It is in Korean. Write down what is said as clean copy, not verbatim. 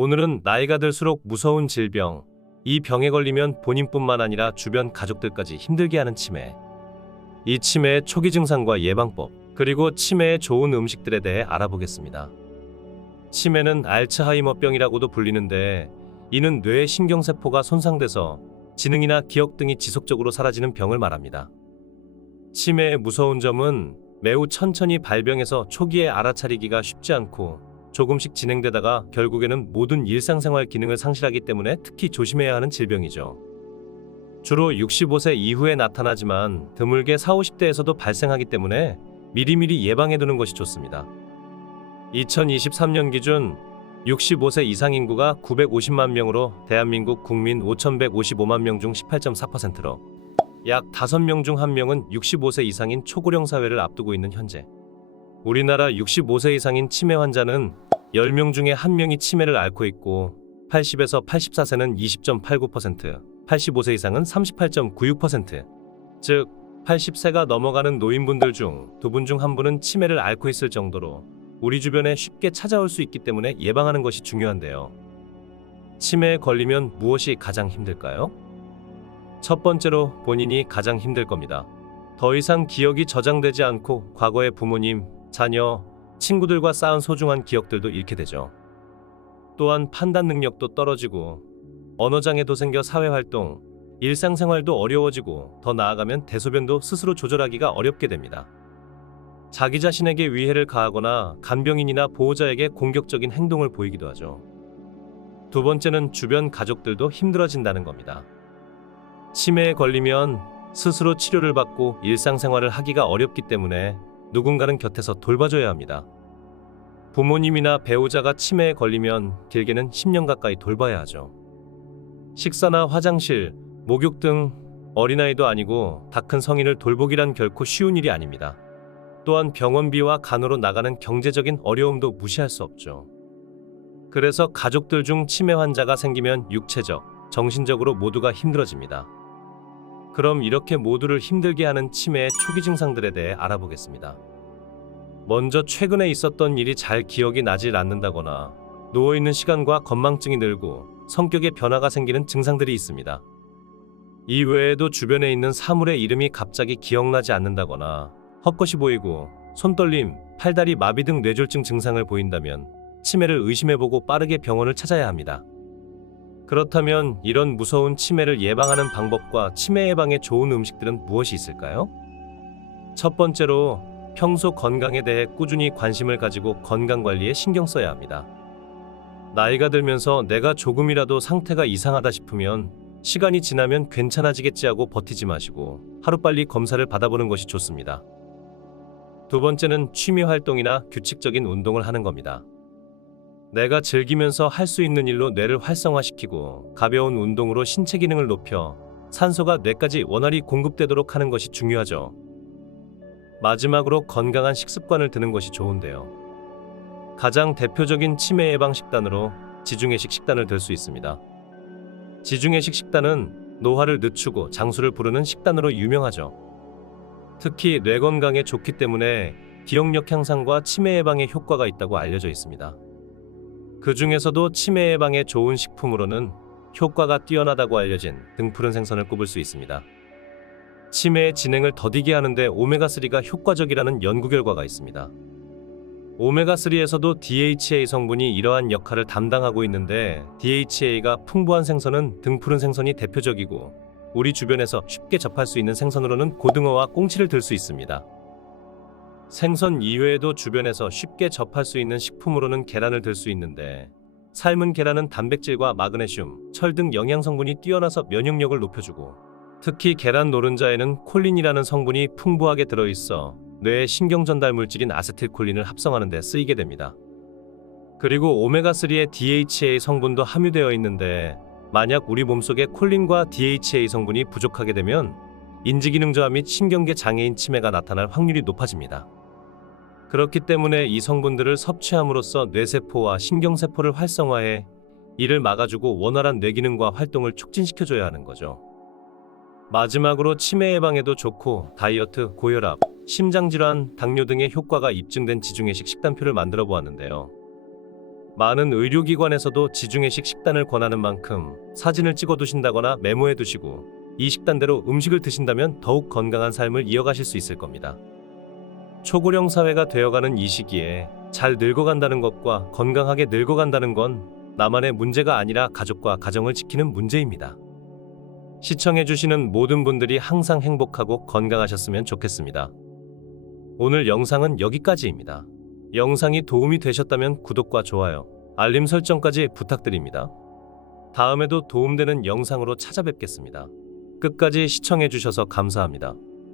오늘은 나이가 들수록 무서운 질병, 이 병에 걸리면 본인뿐만 아니라 주변 가족들까지 힘들게 하는 치매. 이 치매의 초기 증상과 예방법, 그리고 치매에 좋은 음식들에 대해 알아보겠습니다. 치매는 알츠하이머병이라고도 불리는데, 이는 뇌의 신경세포가 손상돼서 지능이나 기억 등이 지속적으로 사라지는 병을 말합니다. 치매의 무서운 점은 매우 천천히 발병해서 초기에 알아차리기가 쉽지 않고 조금씩 진행되다가 결국에는 모든 일상생활 기능을 상실하기 때문에 특히 조심해야 하는 질병이죠. 주로 65세 이후에 나타나지만 드물게 40, 50대에서도 발생하기 때문에 미리미리 예방해두는 것이 좋습니다. 2023년 기준 65세 이상 인구가 950만 명으로 대한민국 국민 5,155만 명 중 18.4%로 약 5명 중 1명은 65세 이상인 초고령 사회를 앞두고 있는 현재, 우리나라 65세 이상인 치매 환자는 10명 중에 1명이 치매를 앓고 있고 80에서 84세는 20.89%, 85세 이상은 38.96%, 즉 80세가 넘어가는 노인분들 중 2분 중 1분은 치매를 앓고 있을 정도로 우리 주변에 쉽게 찾아올 수 있기 때문에 예방하는 것이 중요한데요. 치매에 걸리면 무엇이 가장 힘들까요? 첫 번째로 본인이 가장 힘들 겁니다. 더 이상 기억이 저장되지 않고 과거의 부모님, 자녀, 친구들과 쌓은 소중한 기억들도 잃게 되죠. 또한 판단 능력도 떨어지고 언어장애도 생겨 사회활동, 일상생활도 어려워지고 더 나아가면 대소변도 스스로 조절하기가 어렵게 됩니다. 자기 자신에게 위해를 가하거나 간병인이나 보호자에게 공격적인 행동을 보이기도 하죠. 두 번째는 주변 가족들도 힘들어진다는 겁니다. 치매에 걸리면 스스로 치료를 받고 일상생활을 하기가 어렵기 때문에 누군가는 곁에서 돌봐줘야 합니다. 부모님이나 배우자가 치매에 걸리면 길게는 10년 가까이 돌봐야 하죠. 식사나 화장실, 목욕 등 어린아이도 아니고 다 큰 성인을 돌보기란 결코 쉬운 일이 아닙니다. 또한 병원비와 간호로 나가는 경제적인 어려움도 무시할 수 없죠. 그래서 가족들 중 치매 환자가 생기면 육체적, 정신적으로 모두가 힘들어집니다. 그럼 이렇게 모두를 힘들게 하는 치매의 초기 증상들에 대해 알아보겠습니다. 먼저 최근에 있었던 일이 잘 기억이 나질 않는다거나 누워있는 시간과 건망증이 늘고 성격에 변화가 생기는 증상들이 있습니다. 이 외에도 주변에 있는 사물의 이름이 갑자기 기억나지 않는다거나 헛것이 보이고 손떨림, 팔다리 마비 등 뇌졸중 증상을 보인다면 치매를 의심해보고 빠르게 병원을 찾아야 합니다. 그렇다면 이런 무서운 치매를 예방하는 방법과 치매 예방에 좋은 음식들은 무엇이 있을까요? 첫 번째로 평소 건강에 대해 꾸준히 관심을 가지고 건강관리에 신경 써야 합니다. 나이가 들면서 내가 조금이라도 상태가 이상하다 싶으면 시간이 지나면 괜찮아지겠지 하고 버티지 마시고 하루빨리 검사를 받아보는 것이 좋습니다. 두 번째는 취미 활동이나 규칙적인 운동을 하는 겁니다. 내가 즐기면서 할 수 있는 일로 뇌를 활성화시키고 가벼운 운동으로 신체 기능을 높여 산소가 뇌까지 원활히 공급되도록 하는 것이 중요하죠. 마지막으로 건강한 식습관을 드는 것이 좋은데요. 가장 대표적인 치매 예방 식단으로 지중해식 식단을 들 수 있습니다. 지중해식 식단은 노화를 늦추고 장수를 부르는 식단으로 유명하죠. 특히 뇌 건강에 좋기 때문에 기억력 향상과 치매 예방에 효과가 있다고 알려져 있습니다. 그 중에서도 치매 예방에 좋은 식품으로는 효과가 뛰어나다고 알려진 등푸른 생선을 꼽을 수 있습니다. 치매의 진행을 더디게 하는데 오메가3가 효과적이라는 연구 결과가 있습니다. 오메가3에서도 DHA 성분이 이러한 역할을 담당하고 있는데 DHA가 풍부한 생선은 등푸른 생선이 대표적이고 우리 주변에서 쉽게 접할 수 있는 생선으로는 고등어와 꽁치를 들 수 있습니다. 생선 이외에도 주변에서 쉽게 접할 수 있는 식품으로는 계란을 들 수 있는데 삶은 계란은 단백질과 마그네슘, 철 등 영양 성분이 뛰어나서 면역력을 높여주고 특히 계란 노른자에는 콜린이라는 성분이 풍부하게 들어있어 뇌의 신경 전달 물질인 아세틸콜린을 합성하는 데 쓰이게 됩니다. 그리고 오메가3에 DHA 성분도 함유되어 있는데 만약 우리 몸속에 콜린과 DHA 성분이 부족하게 되면 인지기능 저하 및 신경계 장애인 치매가 나타날 확률이 높아집니다. 그렇기 때문에 이 성분들을 섭취함으로써 뇌세포와 신경세포를 활성화해 이를 막아주고 원활한 뇌기능과 활동을 촉진시켜줘야 하는 거죠. 마지막으로 치매 예방에도 좋고 다이어트, 고혈압, 심장질환, 당뇨 등의 효과가 입증된 지중해식 식단표를 만들어 보았는데요. 많은 의료기관에서도 지중해식 식단을 권하는 만큼 사진을 찍어 두신다거나 메모해 두시고 이 식단대로 음식을 드신다면 더욱 건강한 삶을 이어가실 수 있을 겁니다. 초고령 사회가 되어가는 이 시기에 잘 늙어간다는 것과 건강하게 늙어간다는 건 나만의 문제가 아니라 가족과 가정을 지키는 문제입니다. 시청해주시는 모든 분들이 항상 행복하고 건강하셨으면 좋겠습니다. 오늘 영상은 여기까지입니다. 영상이 도움이 되셨다면 구독과 좋아요, 알림 설정까지 부탁드립니다. 다음에도 도움되는 영상으로 찾아뵙겠습니다. 끝까지 시청해주셔서 감사합니다.